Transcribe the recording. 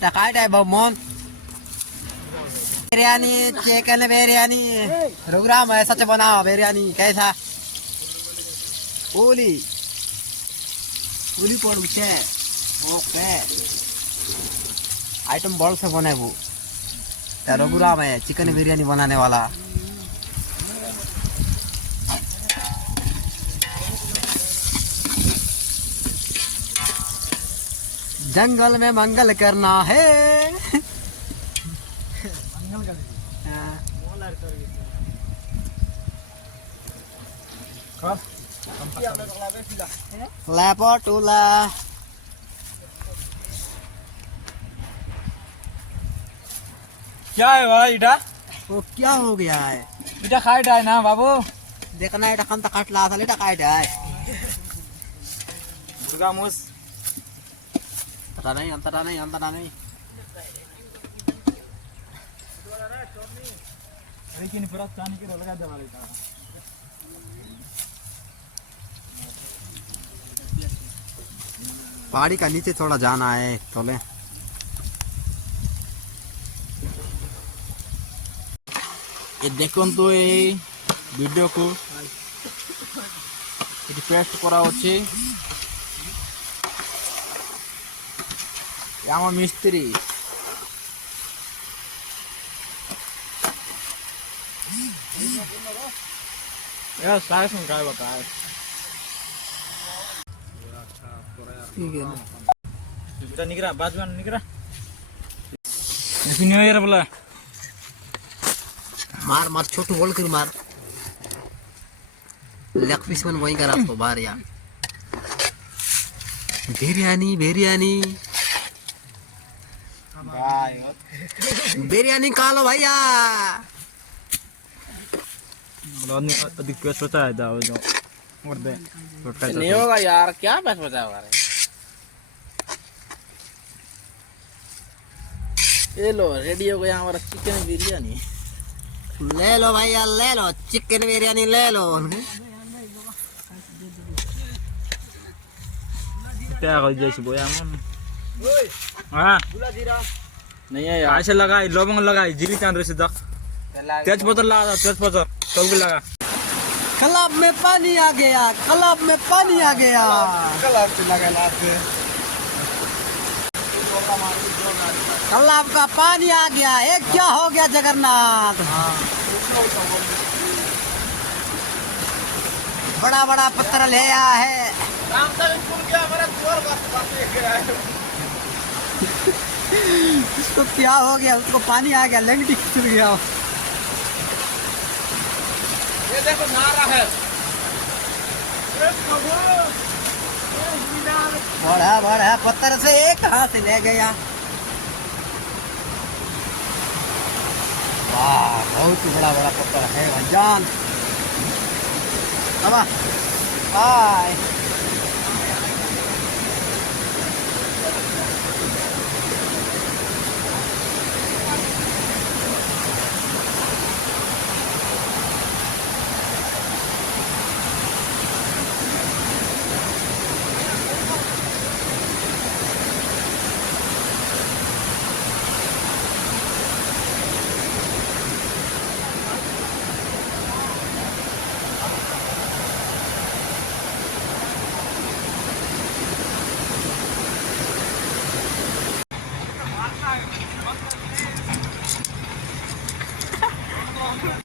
काय टाय मोहन बिरयानी चिकन बिरयानी प्रोग्राम है सच बनाओ बिरयानी कैसा पूली पूली पड़ू छे ओके आइटम बॉल से बने वो प्रोग्राम है चिकन बिरयानी बनाने वाला जंगल में मंगल करना है लेपोटूला क्या है भाई इटा वो क्या हो गया है इटा खाई है ना बाबू देखना है खन तक काट ला था लेटा काट है मुर्गा मूस पता नहीं अंतरा नहीं लेकिन पूरा चांद के लगा दे वाला इटा पहाड़ी का नीचे थोड़ा जाना है तोले ये देखो तो ये वीडियो को पेस्ट करा होची यामा मिस्त्री यार साइज में काय बताए ठीक है बेटा निकरा बाजवान निकरा न्यू ईयर बोला मार मार छोटू बोल कर मार लेग पीस में वही करा आपको बाहर यार बिरयानी बिरयानी बिरयानी खा लो भैया अधिक पेस्ट होता है दाव जो और दे नहीं होगा यार क्या पैसा बचा होगा ये लो रेडी हो गया हमारा चिकन बिरयानी ले लो भैया ले लो चिकन बिरयानी ले लो क्या कर जैसे बोया मन हां नहीं है यार ऐसे लगा लवंग लगा जीरी चांद से दक तेज पत्ता लगा तेज पत्ता सब लगा कलब में पानी आ गया कलब में पानी आ गया कलर से लगा लाते कलब का पानी आ गया एक क्या हो गया जगन्नाथ बड़ा बड़ा पत्थर ले आया है इसको क्या हो गया उसको पानी आ गया लंगड़ी खिंच गया ये देखो नारा है बड़ा पत्थर से एक हाथ से ले गया वाह बहुत ही बड़ा बड़ा पत्थर है भाईजान बाय